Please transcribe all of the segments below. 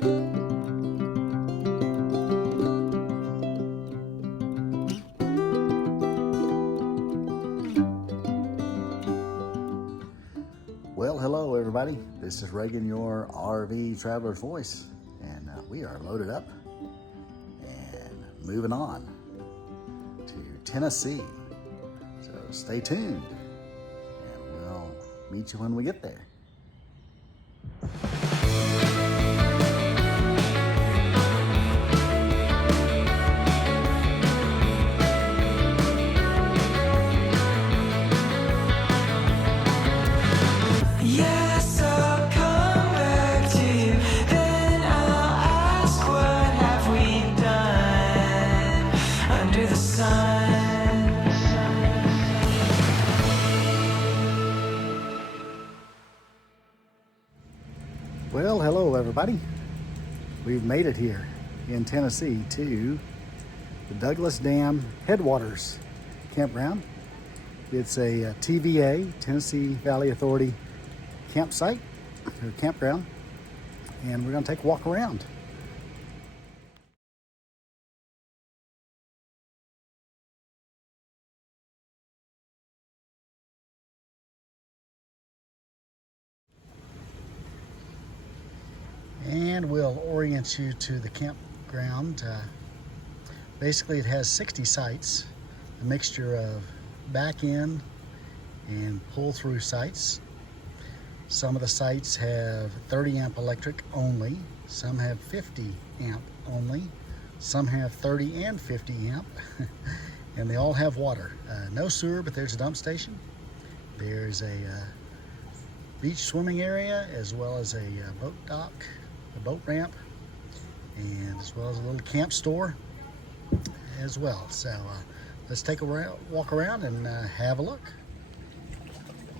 Well, hello everybody. This is Reagan, your RV Traveler's Voice, and we are loaded up and moving on to Tennessee. So stay tuned, and we'll meet you when we get there. Yes, I'll come back to you. Then I'll ask, what have we done under the sun? Well, hello everybody. We've made it here in Tennessee to the Douglas Dam Headwaters Campground. It's a TVA, Tennessee Valley Authority campsite or campground, and we're going to take a walk around. And we'll orient you to the campground. Basically, it has 60 sites, a mixture of back-in and pull-through sites. Some of the sites have 30 amp electric only, some have 50 amp only, some have 30 and 50 amp, and they all have water. No sewer, but there's a dump station. There's a beach swimming area, as well as a boat dock, a boat ramp, and as well as a little camp store as well. So let's take a walk around and have a look.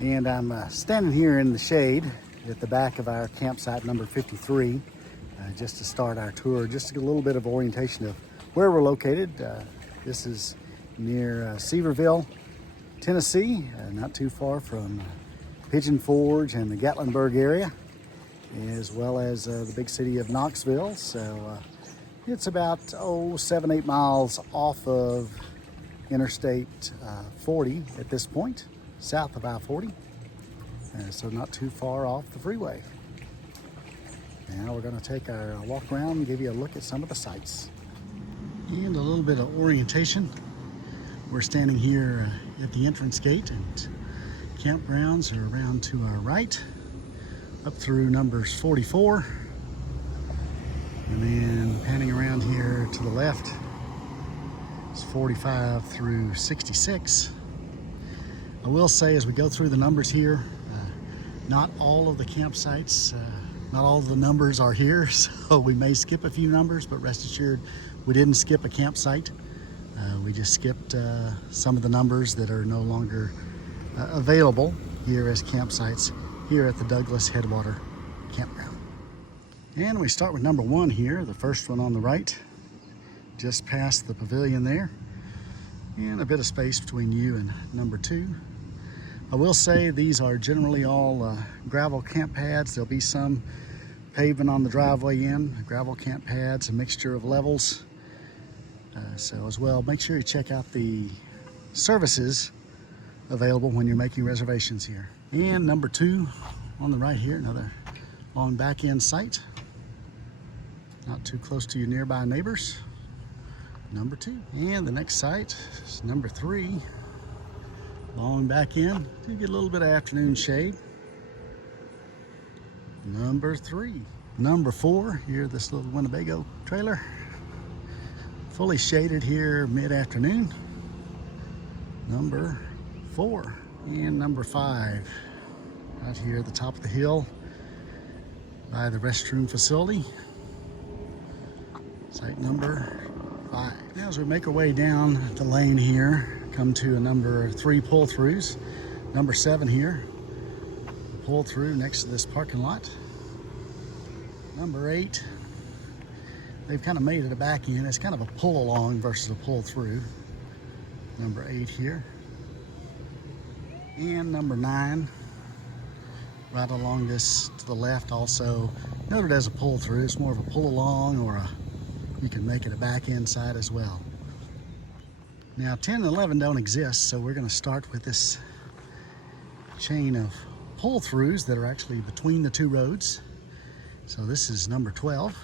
And I'm standing here in the shade at the back of our campsite number 53, just to start our tour, just to get a little bit of orientation of where we're located. This is near Sevierville, Tennessee, not too far from Pigeon Forge and the Gatlinburg area, as well as the big city of Knoxville. So it's about 7-8 miles off of Interstate 40 at this point, south of I-40, so not too far off the freeway. Now we're going to take our walk around and give you a look at some of the sites. And a little bit of orientation. We're standing here at the entrance gate, and campgrounds are around to our right, up through numbers 44, and then panning around here to the left, it's 45 through 66. I will say, as we go through the numbers here, not all of the campsites, not all of the numbers are here, so we may skip a few numbers, but rest assured we didn't skip a campsite. We just skipped some of the numbers that are no longer available here as campsites here at the Douglas Headwater Campground. And we start with number 1 here, the first one on the right, just past the pavilion there, and a bit of space between you and number 2. I will say these are generally all gravel camp pads. There'll be some pavement on the driveway in, gravel camp pads, a mixture of levels. So as well, make sure you check out the services available when you're making reservations here. And number 2 on the right here, another long back end site, not too close to your nearby neighbors. Number 2. And the next site is number 3, long back end. You get a little bit of afternoon shade. Number 3. Number 4, here, this little Winnebago trailer, fully shaded here mid-afternoon. Number 4. And number 5, out here at the top of the hill by the restroom facility, site number 5. Now as we make our way down the lane here, come to a number 3 pull-throughs. Number 7 here, pull through next to this parking lot. Number 8, they've kind of made it a back end. It's kind of a pull along versus a pull through. Number 8 here. And number 9, right along this to the left, also noted as a pull through. It's more of a pull along, or you can make it a back end site as well. Now 10 and 11 don't exist, so we're going to start with this chain of pull throughs that are actually between the two roads. So this is number 12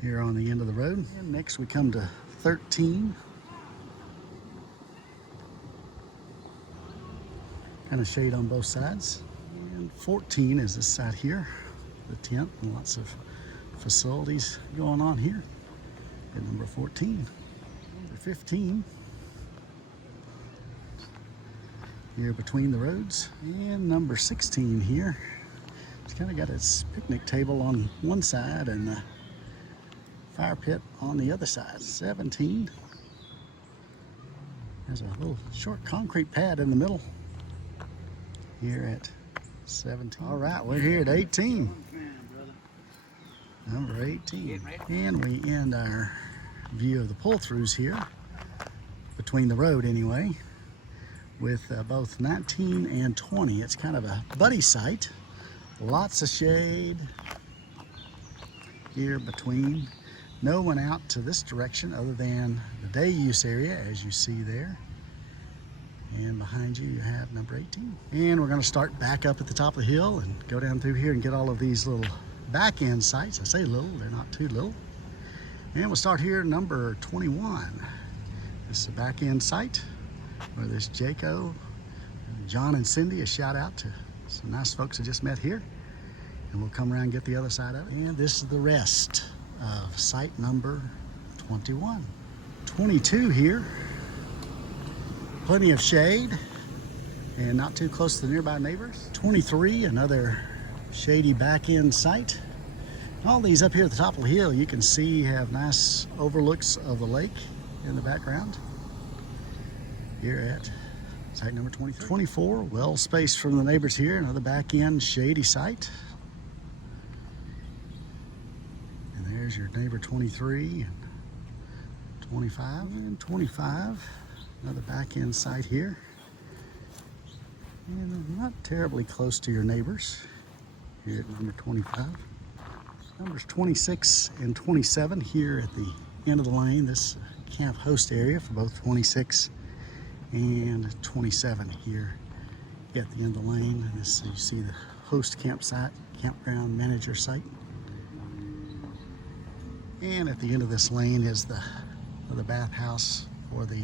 here on the end of the road. And next we come to 13. Kind of shade on both sides. And 14 is this side here, the tent, and lots of facilities going on here. And number 14. Number 15 here between the roads. And number 16 here. It's kind of got its picnic table on one side and the fire pit on the other side. 17 has a little short concrete pad in the middle here at 17. All right, we're here at 18. Number 18. And we end our view of the pull-throughs here, between the road anyway, with both 19 and 20. It's kind of a buddy site. Lots of shade here between. No one out to this direction other than the day use area, as you see there. And behind you, you have number 18. And we're going to start back up at the top of the hill and go down through here and get all of these little back end sites. I say little, they're not too little. And we'll start here number 21. This is a back end site where there's Jaco, John and Cindy. A shout out to some nice folks I just met here. And we'll come around and get the other side of it. And this is the rest of site number 21. 22 here. Plenty of shade and not too close to the nearby neighbors. 23, another shady back end site. All these up here at the top of the hill, you can see have nice overlooks of the lake in the background. Here at site number 23. 24, well spaced from the neighbors here, another back end shady site. And there's your neighbor 23 and 25 and 25. Another back end site here. And not terribly close to your neighbors here at number 25. Numbers 26 and 27 here at the end of the lane. This camp host area for both 26 and 27 here at the end of the lane. This, you see the host campsite, campground manager site. And at the end of this lane is the bathhouse for the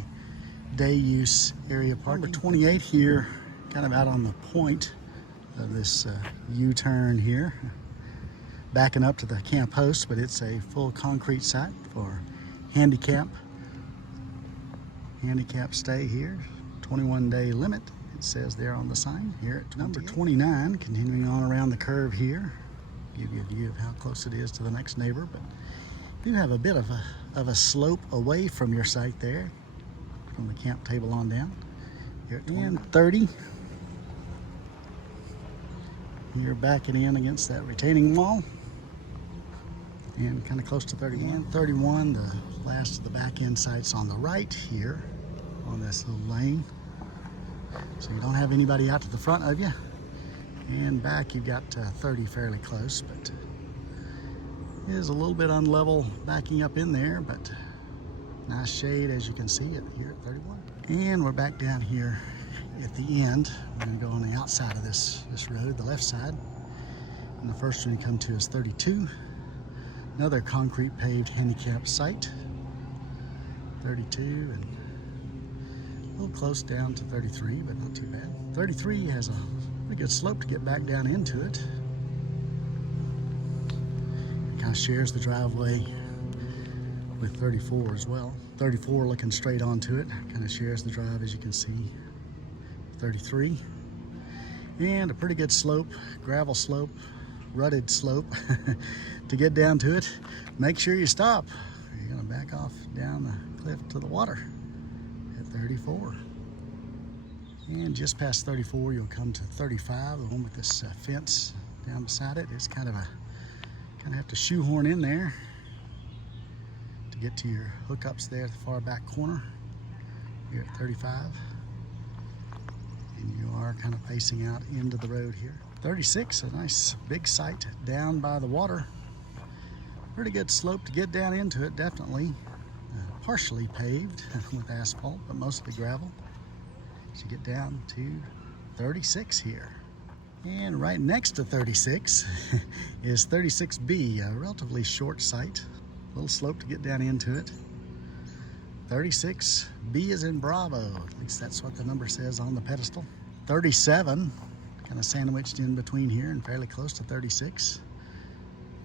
day use area parking. Number 28 here, kind of out on the point of this U-turn here, backing up to the camp host, but it's a full concrete site for handicap stay here. 21-day limit, it says there on the sign here at number 29. Continuing on around the curve here, give you a view of how close it is to the next neighbor, but you have a bit of a slope away from your site there, from the camp table on down. Here at 30. You're backing in against that retaining wall. And kind of close to 31. And 31, the last of the back end sites on the right here on this little lane. So you don't have anybody out to the front of you. And back you've got 30 fairly close, but it is a little bit unlevel backing up in there, but nice shade, as you can see it here at 31. And we're back down here at the end. We're going to go on the outside of this road, the left side. And the first one you come to is 32. Another concrete paved handicap site. 32, and a little close down to 33, but not too bad. 33 has a pretty good slope to get back down into it. It kind of shares the driveway with 34 as well. 34 looking straight onto it, kind of shares the drive, as you can see. 33, and a pretty good slope, gravel slope, rutted slope to get down to it. Make sure you stop. You're gonna back off down the cliff to the water at 34. And just past 34, you'll come to 35, the one with this fence down beside it. It's kind of have to shoehorn in there to get to your hookups there at the far back corner here at 35. And you are kind of facing out into the road here. 36, a nice big site down by the water. Pretty good slope to get down into it, definitely. Partially paved with asphalt, but mostly gravel. As you get down to 36 here. And right next to 36 is 36B, a relatively short site. A little slope to get down into it. 36B is in Bravo, at least that's what the number says on the pedestal. 37, kind of sandwiched in between here and fairly close to 36.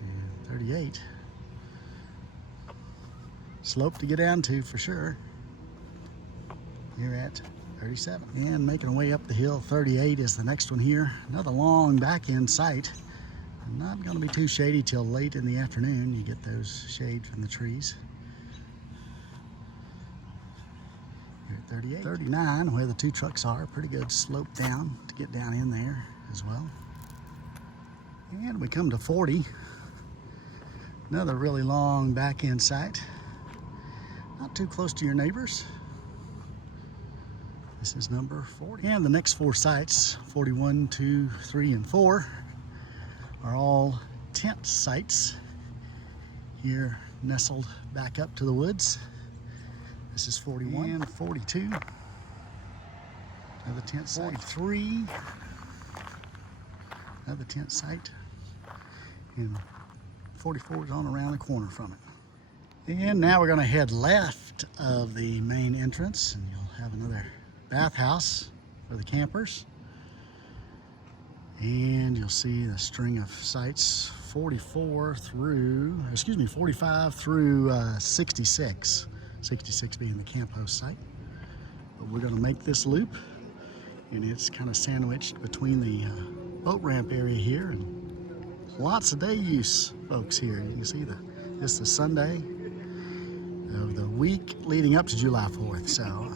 And 38. Slope to get down to for sure. Here at 37. And making our way up the hill, 38 is the next one here. Another long back end site. Not going to be too shady till late in the afternoon. You get those shade from the trees. Here at 38. 39, where the two trucks are, pretty good slope down to get down in there as well. And we come to 40. Another really long back end site. Not too close to your neighbors. This is number 40. And the next four sites, 41, 2, 3, and 4, are all tent sites here nestled back up to the woods. This is 41 and 42. Another tent site. 43. Another tent site. And 44 is on around the corner from it. And now we're going to head left of the main entrance, and you'll have another bathhouse for the campers. And you'll see the string of sites 45 through 66. 66 being the camp host site. But we're going to make this loop, and it's kind of sandwiched between the boat ramp area here, and lots of day use folks here. You can see this is Sunday of the week leading up to July 4th, so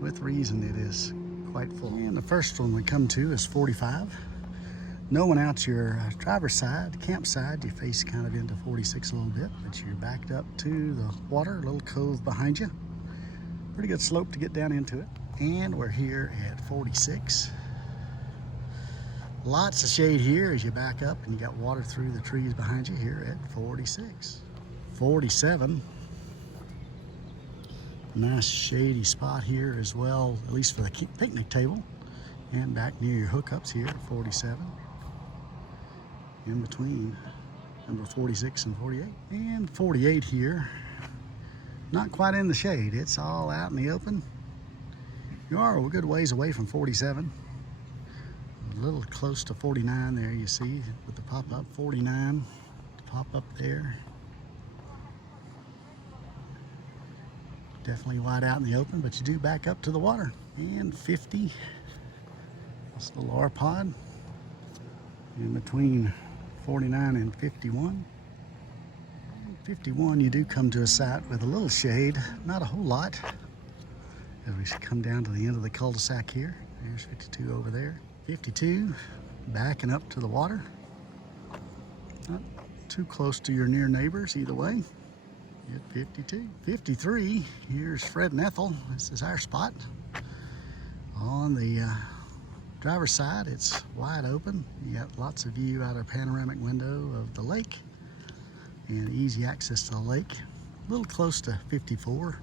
with reason it is quite full. And the first one we come to is 45. No one out your driver's side, camp side. You face kind of into 46 a little bit, but you're backed up to the water, a little cove behind you. Pretty good slope to get down into it. And we're here at 46. Lots of shade here as you back up, and you got water through the trees behind you here at 46. 47. Nice shady spot here as well, at least for the picnic table. And back near your hookups here at 47. In between number 46 and 48. And 48 here. Not quite in the shade, it's all out in the open. You are a good ways away from 47. A little close to 49 there, you see, with the pop-up. 49, pop up there. Definitely wide out in the open, but you do back up to the water. And 50, this little R-pod in between 49 and 51. 51, you do come to a site with a little shade, not a whole lot. As we come down to the end of the cul-de-sac here. There's 52 over there. 52, backing up to the water. Not too close to your near neighbors either way. At 52. 53, here's Fred and Ethel. This is our spot. On the driver's side, it's wide open. You got lots of view out our panoramic window of the lake and easy access to the lake. A little close to 54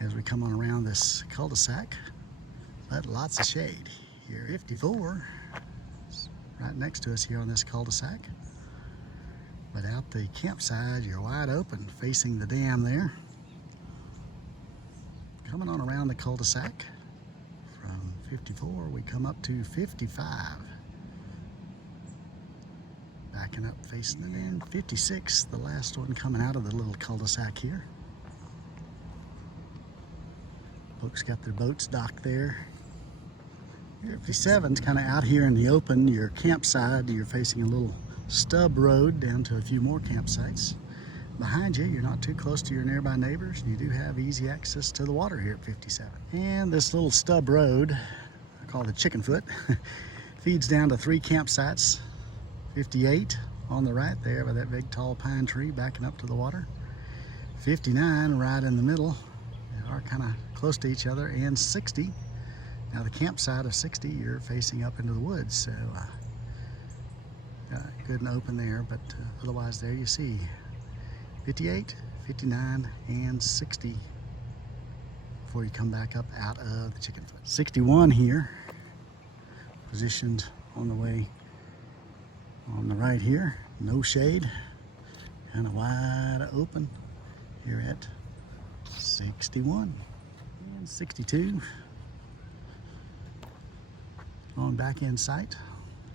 as we come on around this cul-de-sac, but lots of shade here. 54 is right next to us here on this cul-de-sac. But out the campsite, you're wide open, facing the dam there. Coming on around the cul-de-sac, from 54, we come up to 55. Backing up, facing the dam. 56, the last one coming out of the little cul-de-sac here. Folks got their boats docked there. 57's kind of out here in the open. Your campsite, you're facing a little stub road down to a few more campsites. Behind you, you're not too close to your nearby neighbors. You do have easy access to the water here at 57. And this little stub road, I call it the chicken foot, feeds down to 3 campsites. 58 on the right there by that big tall pine tree backing up to the water. 59 right in the middle. They are kind of close to each other. And 60. Now the campsite of 60, you're facing up into the woods. So good and open there, but otherwise there you see 58, 59, and 60 before you come back up out of the chicken foot. 61 here, positioned on the way on the right here, no shade, kind of wide open here at 61 and 62. Long back end sight,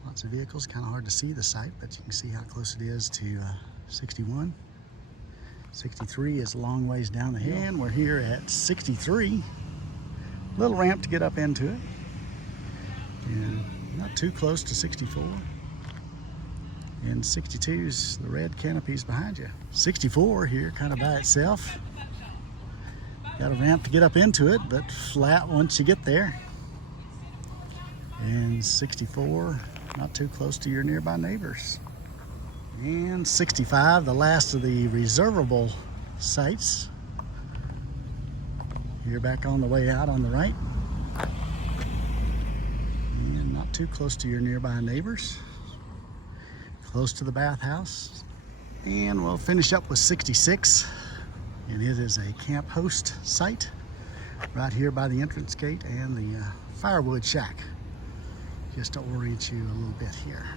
lots of vehicles, kind of hard to see the sight, but you can see how close it is to 61. 63 is a long ways down the hill, and we're here at 63. Little ramp to get up into it, and not too close to 64. And 62's the red canopies behind you. 64 here, kind of by itself. Got a ramp to get up into it, but flat once you get there. And 64, not too close to your nearby neighbors. And 65, the last of the reservable sites. You're back on the way out on the right. And not too close to your nearby neighbors. Close to the bathhouse. And we'll finish up with 66. And it is a camp host site right here by the entrance gate and the firewood shack. Just to orient you a little bit here.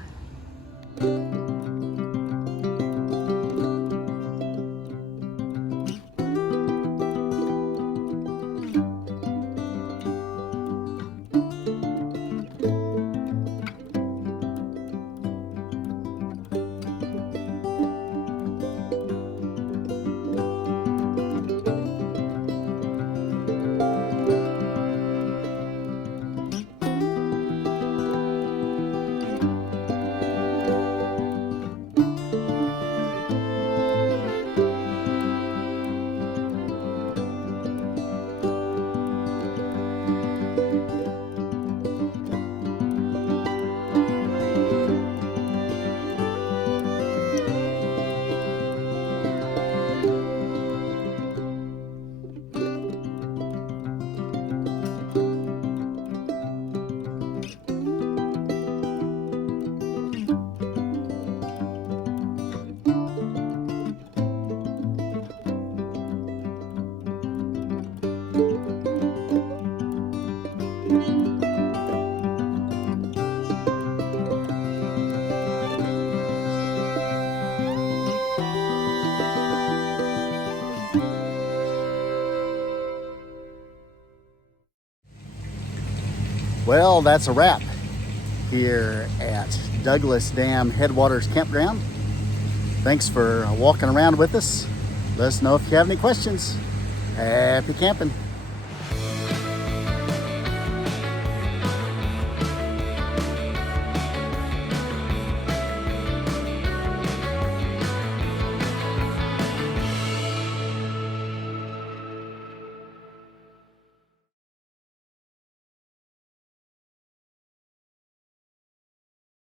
Well, that's a wrap here at Douglas Dam Headwaters Campground. Thanks for walking around with us. Let us know if you have any questions. Happy camping.